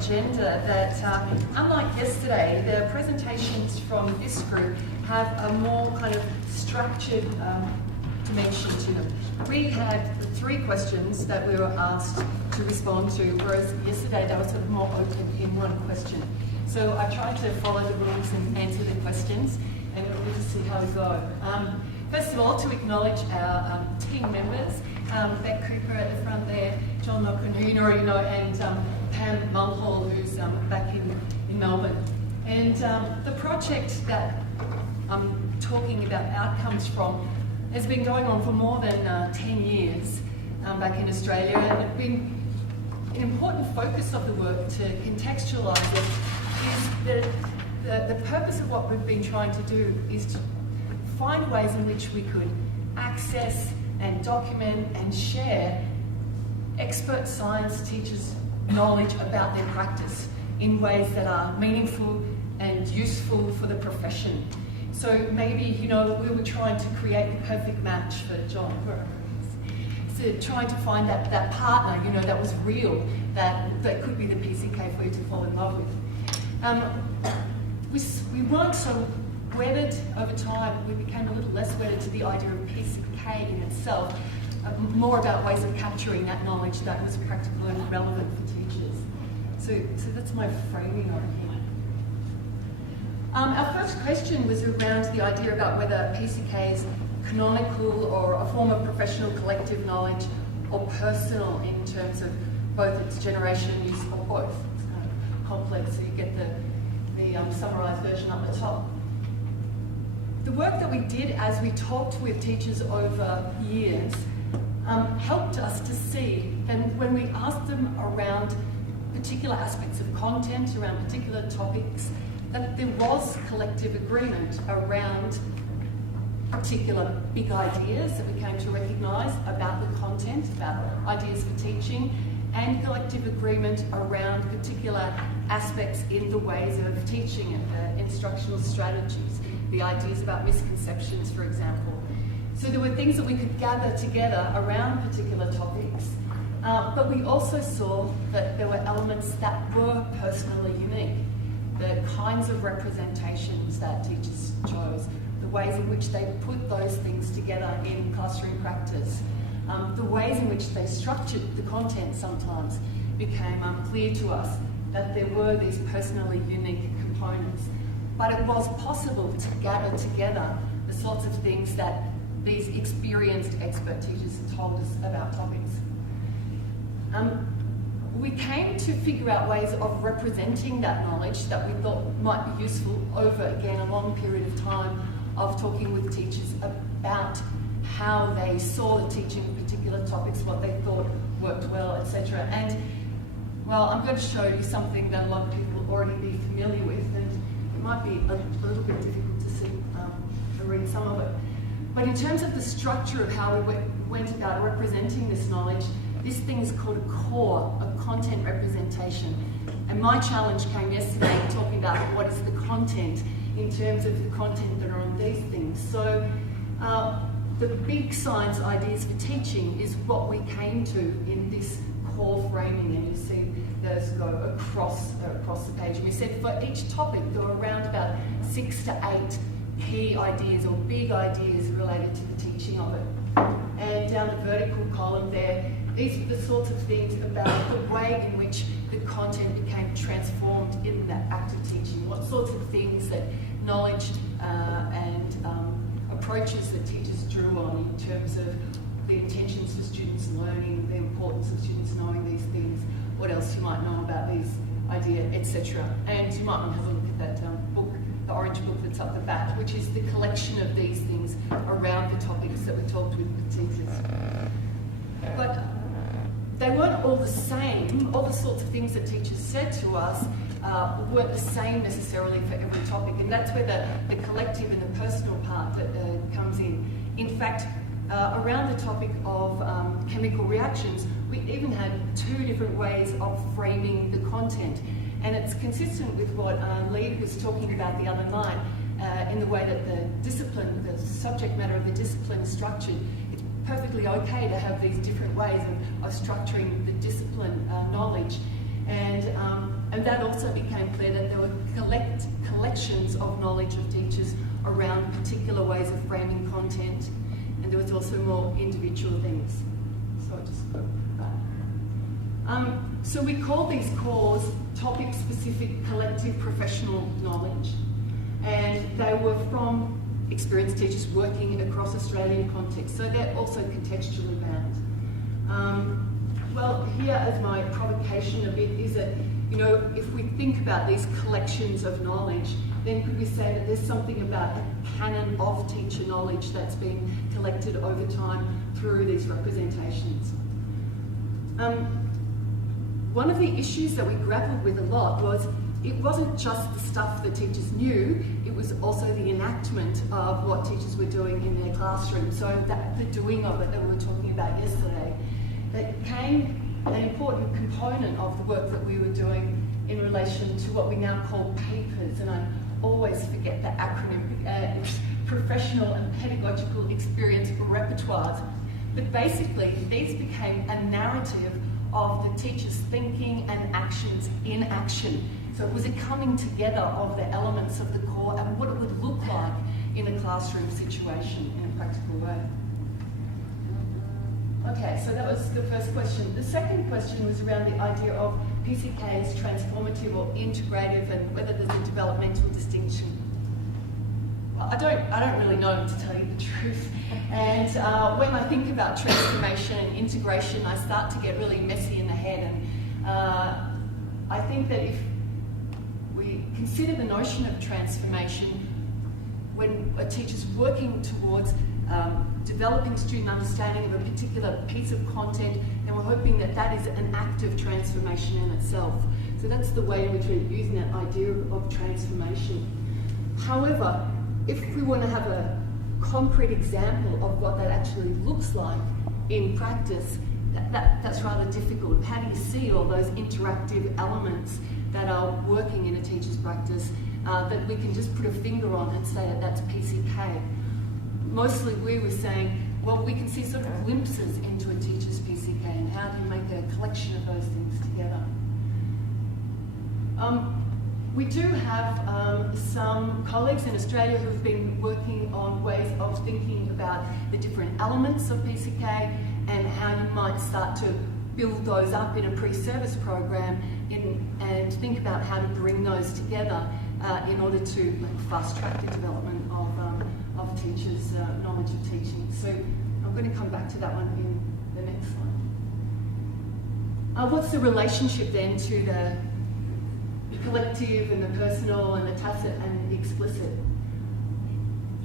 agenda that, unlike yesterday, the presentations from this group have a more kind of structured dimension to them. We had 3 questions that we were asked to respond to, whereas yesterday they were sort of more open in one question. So I tried to follow the rules and answer the questions, and we'll just see how we go. First of all, to acknowledge our team members, Beck Cooper at the front there, John Locken, who you already know, and Pam Mulhall, who's back in Melbourne. And the project that I'm talking about outcomes from has been going on for more than 10 years back in Australia, and it's been an important focus of the work to contextualise it. Is that the purpose of what we've been trying to do is to find ways in which we could access and document and share expert science teachers' knowledge about their practice in ways that are meaningful and useful for the profession. So maybe, you know, we were trying to create the perfect match for John. So trying to find that partner, you know, that was real, that could be the PCK for you to fall in love with. We weren't so wedded over time. We became a little less wedded to the idea of PCK in itself, more about ways of capturing that knowledge that was practical and relevant for teachers. So that's my framing over here. Our first question was around the idea about whether PCK is canonical or a form of professional collective knowledge or personal in terms of both its generation and use, or both. It's kind of complex, so you get the summarised version up the top. The work that we did as we talked with teachers over years helped us to see, and when we asked them around particular aspects of content, around particular topics, that there was collective agreement around particular big ideas that we came to recognise about the content, about ideas for teaching, and collective agreement around particular aspects in the ways of teaching and instructional strategies, the ideas about misconceptions, for example. So there were things that we could gather together around particular topics, but we also saw that there were elements that were personally unique. The kinds of representations that teachers chose, the ways in which they put those things together in classroom practice, the ways in which they structured the content sometimes became clear to us that there were these personally unique components. But it was possible to gather together the sorts of things that these experienced expert teachers told us about topics. We came to figure out ways of representing that knowledge that we thought might be useful over, again, a long period of time of talking with teachers about how they saw the teaching of particular topics, what they thought worked well, etc. And, well, I'm going to show you something that a lot of people will already be familiar with, and it might be a little bit difficult to see, to read some of it. But in terms of the structure of how we went about representing this knowledge, this thing is called a core, a content representation. And my challenge came yesterday talking about what is the content in terms of the content that are on these things. So the big science ideas for teaching is what we came to in this core framing, and you see those go across the page. And we said for each topic there were around about 6 to 8 key ideas or big ideas related to the teaching of it. And down the vertical column there, these are the sorts of things about the way in which the content became transformed in that act of teaching. What sorts of things that knowledge and approaches that teachers drew on in terms of the intentions for students learning, the importance of students knowing these things, what else you might know about these ideas, etc. And you might want to have a look at that book, the orange book that's up the back, which is the collection of these things around the topics that we talked with teachers. But they weren't all the same. All the sorts of things that teachers said to us weren't the same necessarily for every topic, and that's where the collective and the personal part that comes in. In fact, around the topic of chemical reactions, we even had 2 different ways of framing the content, and it's consistent with what Lee was talking about the other night in the way that the discipline, the subject matter of the discipline is structured. It's perfectly okay to have these different ways of structuring the discipline knowledge. And that also became clear that there were collections of knowledge of teachers around particular ways of framing content, and there was also more individual things. So I'll just go back. So we call these cores topic-specific collective professional knowledge, and they were from experienced teachers working across Australian contexts, so they're also contextually bound. Well, here as my provocation a bit is that, you know, if we think about these collections of knowledge, then could we say that there's something about a canon of teacher knowledge that's been collected over time through these representations? One of the issues that we grappled with a lot was it wasn't just the stuff that teachers knew, it was also the enactment of what teachers were doing in their classroom. So that the doing of it that we were talking about yesterday, that became an important component of the work that we were doing in relation to what we now call papers, and I always forget the acronym, it's professional and pedagogical experience repertoires. But basically, these became a narrative of the teacher's thinking and actions in action. So it was a coming together of the elements of the core and what it would look like in a classroom situation in a practical way. Okay, so that was the first question. The second question was around the idea of PCK's transformative or integrative and whether there's a developmental distinction. Well, I don't really know, to tell you the truth. And when I think about transformation and integration, I start to get really messy in the head. And I think that if we consider the notion of transformation, when a teacher's working towards developing student understanding of a particular piece of content, and we're hoping that that is an act of transformation in itself. So that's the way in which we're using that idea of transformation. However, if we want to have a concrete example of what that actually looks like in practice, that's rather difficult. How do you see all those interactive elements that are working in a teacher's practice that we can just put a finger on and say that that's PCK? Mostly we were saying, well, we can see sort of glimpses into a teacher's PCK, and how do you make a collection of those things together? We do have some colleagues in Australia who've been working on ways of thinking about the different elements of PCK and how you might start to build those up in a pre-service program and think about how to bring those together in order to fast-track the development of teachers' knowledge of teaching. So I'm going to come back to that one in the next slide. What's the relationship then to the collective and the personal and the tacit and the explicit?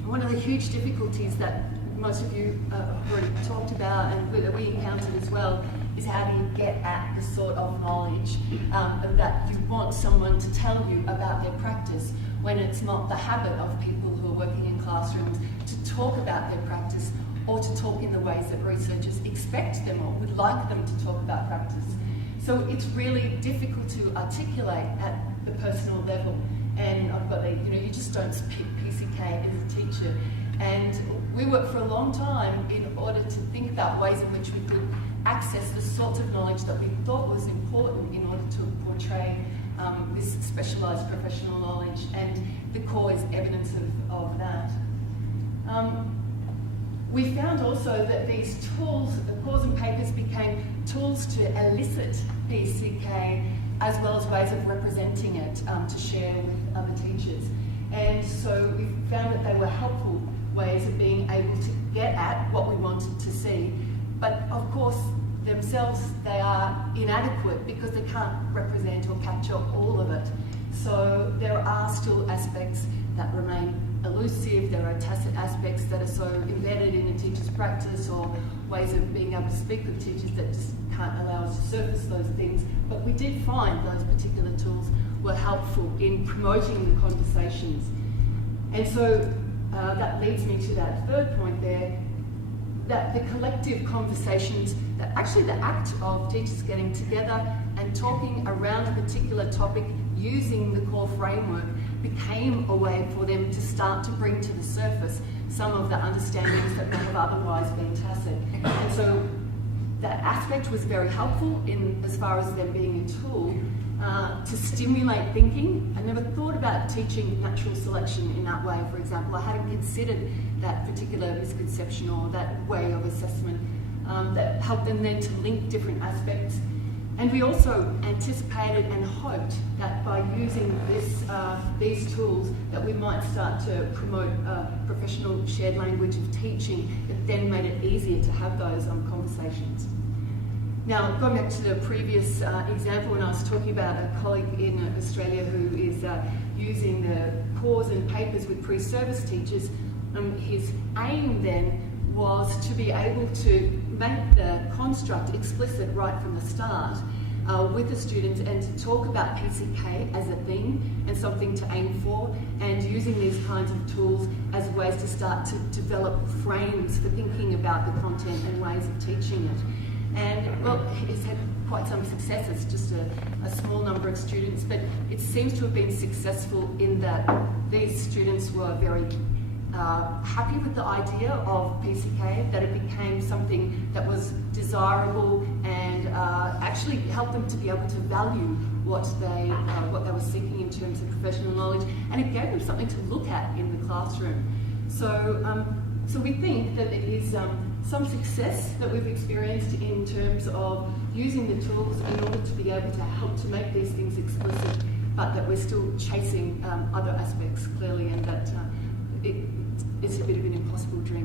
One of the huge difficulties that most of you have already talked about and that we encountered as well is how do you get at the sort of knowledge that you want someone to tell you about their practice when it's not the habit of people who are working in classrooms to talk about their practice or to talk in the ways that researchers expect them or would like them to talk about practice. So it's really difficult to articulate at the personal level. And I've got you just don't pick PCK as a teacher. And we worked for a long time in order to think about ways in which we could access the sorts of knowledge that we thought was important in order to portray this specialised professional knowledge, and the core is evidence of that. We found also that these tools, the cores and papers, became tools to elicit PCK as well as ways of representing it to share with other teachers. And so we found that they were helpful ways of being able to get at what we wanted to see. But of course, themselves, they are inadequate because they can't represent or capture all of it. So there are still aspects that remain elusive. There are tacit aspects that are so embedded in a teacher's practice, or ways of being able to speak with teachers that just can't allow us to surface those things. But we did find those particular tools were helpful in promoting the conversations. And so that leads me to that third point there, that the collective conversations, that actually the act of teachers getting together and talking around a particular topic using the core framework became a way for them to start to bring to the surface some of the understandings that may have otherwise been tacit. And so that aspect was very helpful in as far as them being a tool to stimulate thinking. I never thought about teaching natural selection in that way, for example. I hadn't considered that particular misconception or that way of assessment that helped them then to link different aspects. And we also anticipated and hoped that by using these tools that we might start to promote professional shared language of teaching that then made it easier to have those conversations. Now, going back to the previous example when I was talking about a colleague in Australia who is using the cores and papers with pre-service teachers, his aim then was to be able to make the construct explicit right from the start with the students and to talk about PCK as a thing and something to aim for, and using these kinds of tools as ways to start to develop frames for thinking about the content and ways of teaching it. And well, it's had quite some success. It's just a small number of students, but it seems to have been successful in that these students were very happy with the idea of PCK, that it became something that was desirable and actually helped them to be able to value what they were seeking in terms of professional knowledge, and it gave them something to look at in the classroom. So we think that it is some success that we've experienced in terms of using the tools in order to be able to help to make these things explicit, but that we're still chasing other aspects clearly, and that it's a bit of an impossible dream